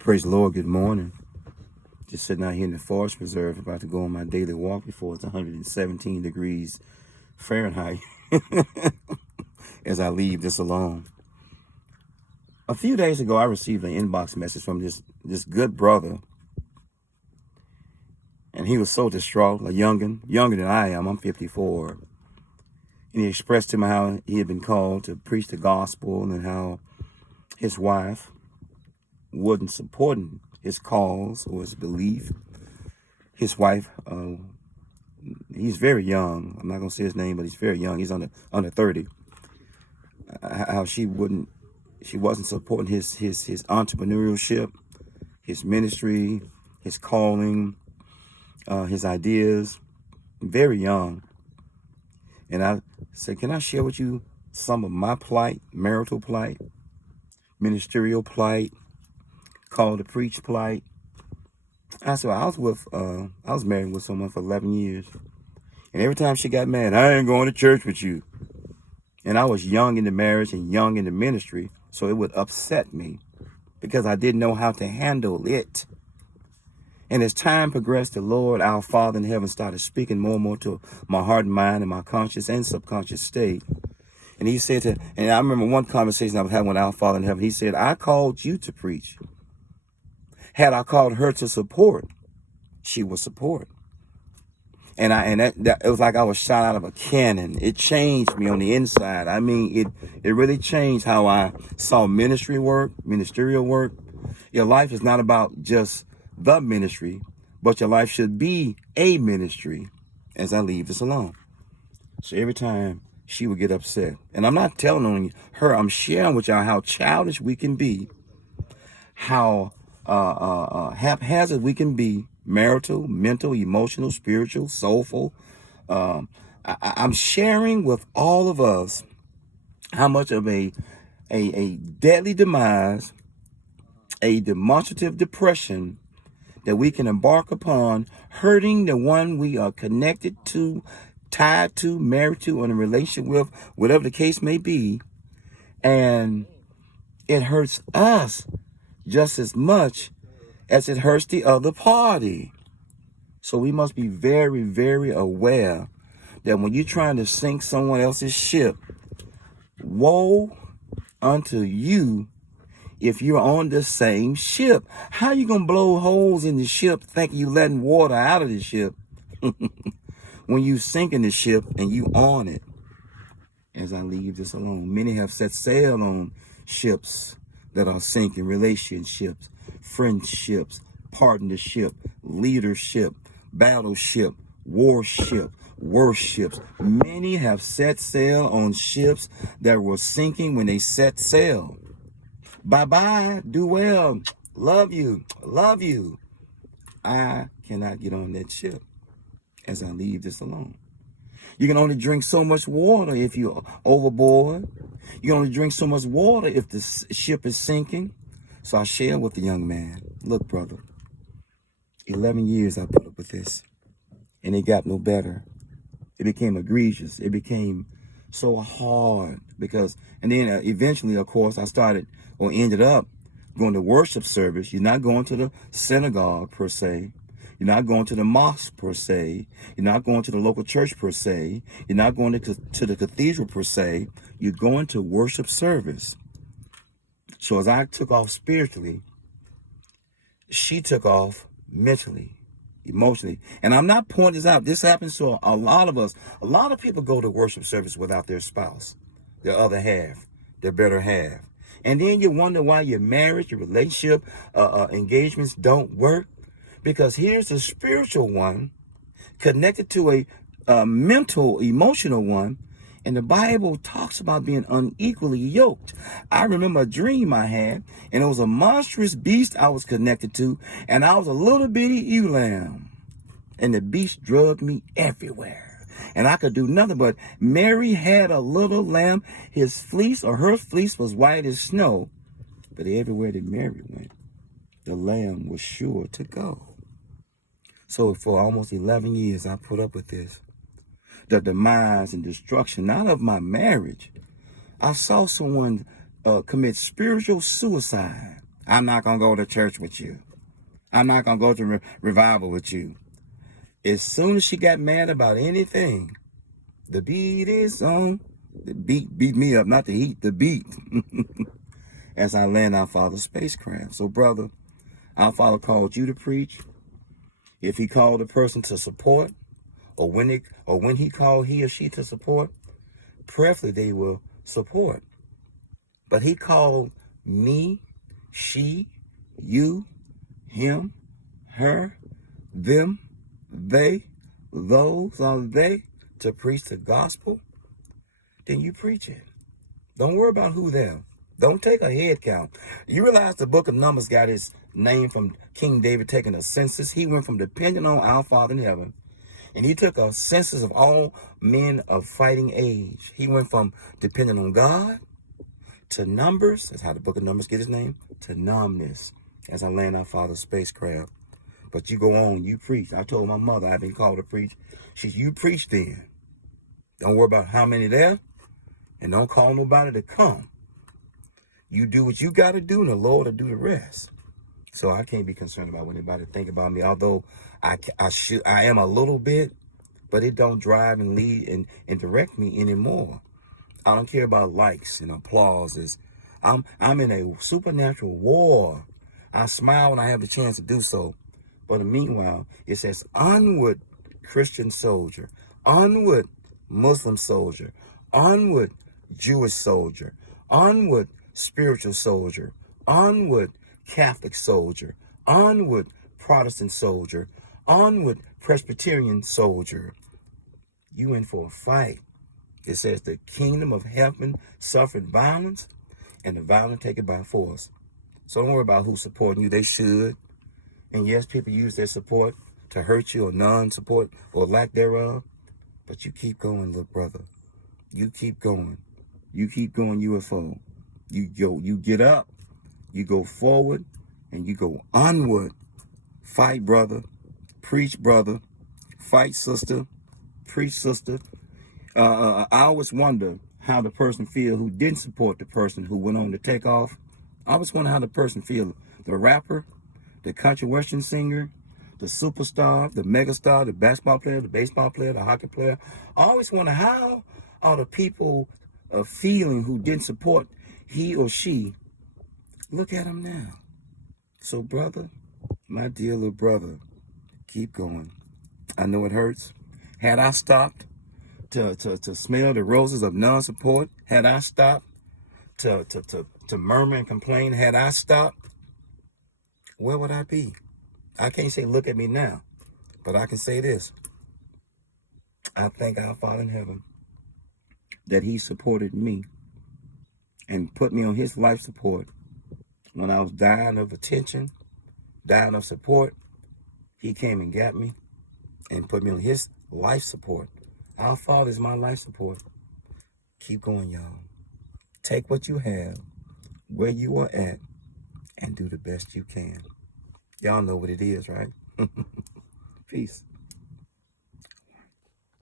Praise the Lord. Good morning. Just sitting out here in the forest preserve, about to go on my daily walk before it's 117 degrees Fahrenheit as I leave this alone. A few days ago, I received an inbox message from this good brother, and he was so distraught, younger than I am. I'm 54. And he expressed to me how he had been called to preach the gospel and how his wife wasn't supporting his cause or his belief. His wife, he's very young. I'm not gonna say his name, but he's very young. He's under 30. How she wasn't supporting his entrepreneurship, his ministry, his calling, his ideas. Very young. And I said, can I share with you some of my plight, marital plight, ministerial plight, called to preach plight? I said, I was married with someone for 11 years. And every time she got mad, I ain't going to church with you. And I was young in the marriage and young in the ministry, so it would upset me because I didn't know how to handle it. And as time progressed, the Lord, our Father in heaven, started speaking more and more to my heart and mind and my conscious and subconscious state. And he said and I remember one conversation I was having with our Father in heaven. He said, I called you to preach. Had I called her to support, she would support. And it was like I was shot out of a cannon. It changed me on the inside. I mean, it really changed how I saw ministerial work. Your life is not about just the ministry, but your life should be a ministry as I leave this alone. So every time she would get upset, and I'm not telling on her, I'm sharing with y'all how childish we can be, how haphazard we can be, marital, mental, emotional, spiritual, soulful. I'm sharing with all of us how much of a deadly demise, a demonstrative depression that we can embark upon, hurting the one we are connected to, tied to, married to, in a relationship with, whatever the case may be. And it hurts us just as much as it hurts the other party. So we must be very, very aware that when you're trying to sink someone else's ship, woe unto you if you're on the same ship. How you gonna blow holes in the ship thinking you letting water out of the ship when you sinking the ship and you on it? As I leave this alone, many have set sail on ships that are sinking, relationships, friendships, partnership, leadership, battleship, warship, worships. Many have set sail on ships that were sinking when they set sail. Bye-bye, do well, love you. I cannot get on that ship as I leave this alone. You can only drink so much water if you're overboard. You can only drink so much water if the ship is sinking. So I share with the young man, look, brother, 11 years I put up with this, and it got no better. It became egregious. It became so hard and then eventually, of course, I ended up going to worship service. You're not going to the synagogue per se. You're not going to the mosque per se. You're not going to the local church per se. You're not going to the cathedral per se. You're going to worship service. So as I took off spiritually, she took off mentally, emotionally. And I'm not pointing this out. This happens to a lot of us. A lot of people go to worship service without their spouse, their other half, their better half. And then you wonder why your marriage, your relationship, engagements don't work. Because here's the spiritual one connected to a mental, emotional one. And the Bible talks about being unequally yoked. I remember a dream I had, and it was a monstrous beast I was connected to, and I was a little bitty ewe lamb. And the beast drugged me everywhere. And I could do nothing but Mary had a little lamb. His fleece or her fleece was white as snow. But everywhere that Mary went, the lamb was sure to go. So for almost 11 years, I put up with this. The demise and destruction, not of my marriage. I saw someone commit spiritual suicide. I'm not going to go to church with you. I'm not going to go to revival with you. As soon as she got mad about anything, the beat is on. The beat beat me up, not the heat, the beat. As I land our Father's spacecraft. So, brother, our Father called you to preach. If he called a person to support, or when he called he or she to support, preferably they will support. But he called me, she, you, him, her, them, they, those are they to preach the gospel, then you preach it. Don't worry about who them. Don't take a head count. You realize the book of Numbers got its name from King David taking a census. He went from depending on our Father in heaven, and he took a census of all men of fighting age. He went from depending on God to numbers. That's how the book of Numbers get its name. To numbness. As I land our Father's spacecraft. But you go on, you preach. I told my mother I've been called to preach. She said, you preach then. Don't worry about how many there, and don't call nobody to come. You do what you got to do, and the Lord will do the rest. So I can't be concerned about what anybody think about me, although I am a little bit, but it don't drive and lead and direct me anymore. I don't care about likes and applauses. I'm in a supernatural war. I smile when I have the chance to do so. But meanwhile, it says, onward, Christian soldier, onward, Muslim soldier, onward, Jewish soldier, onward, spiritual soldier, onward, Catholic soldier, onward, Protestant soldier, onward, Presbyterian soldier. You in for a fight. It says the kingdom of heaven suffered violence, and the violent take it by force. So don't worry about who's supporting you. They should. And yes, people use their support to hurt you, or non-support or lack thereof. But you keep going, little brother. You keep going. You keep going, UFO. You get up, you go forward, and you go onward. Fight, brother. Preach, brother. Fight, sister. Preach, sister. I always wonder how the person feel who didn't support the person who went on to take off. I always wonder how the person feel. The rapper, the country western singer, the superstar, the megastar, the basketball player, the baseball player, the hockey player. I always wonder how are the people feeling who didn't support he or she. Look at them now. So, brother, my dear little brother, keep going. I know it hurts. Had I stopped to smell the roses of non-support, had I stopped to murmur and complain, had I stopped, where would I be? I can't say look at me now, but I can say this. I thank our Father in heaven that he supported me and put me on his life support. When I was dying of attention, dying of support, he came and got me and put me on his life support. Our Father is my life support. Keep going, y'all. Take what you have, where you are at, and do the best you can. Y'all know what it is, right? Peace.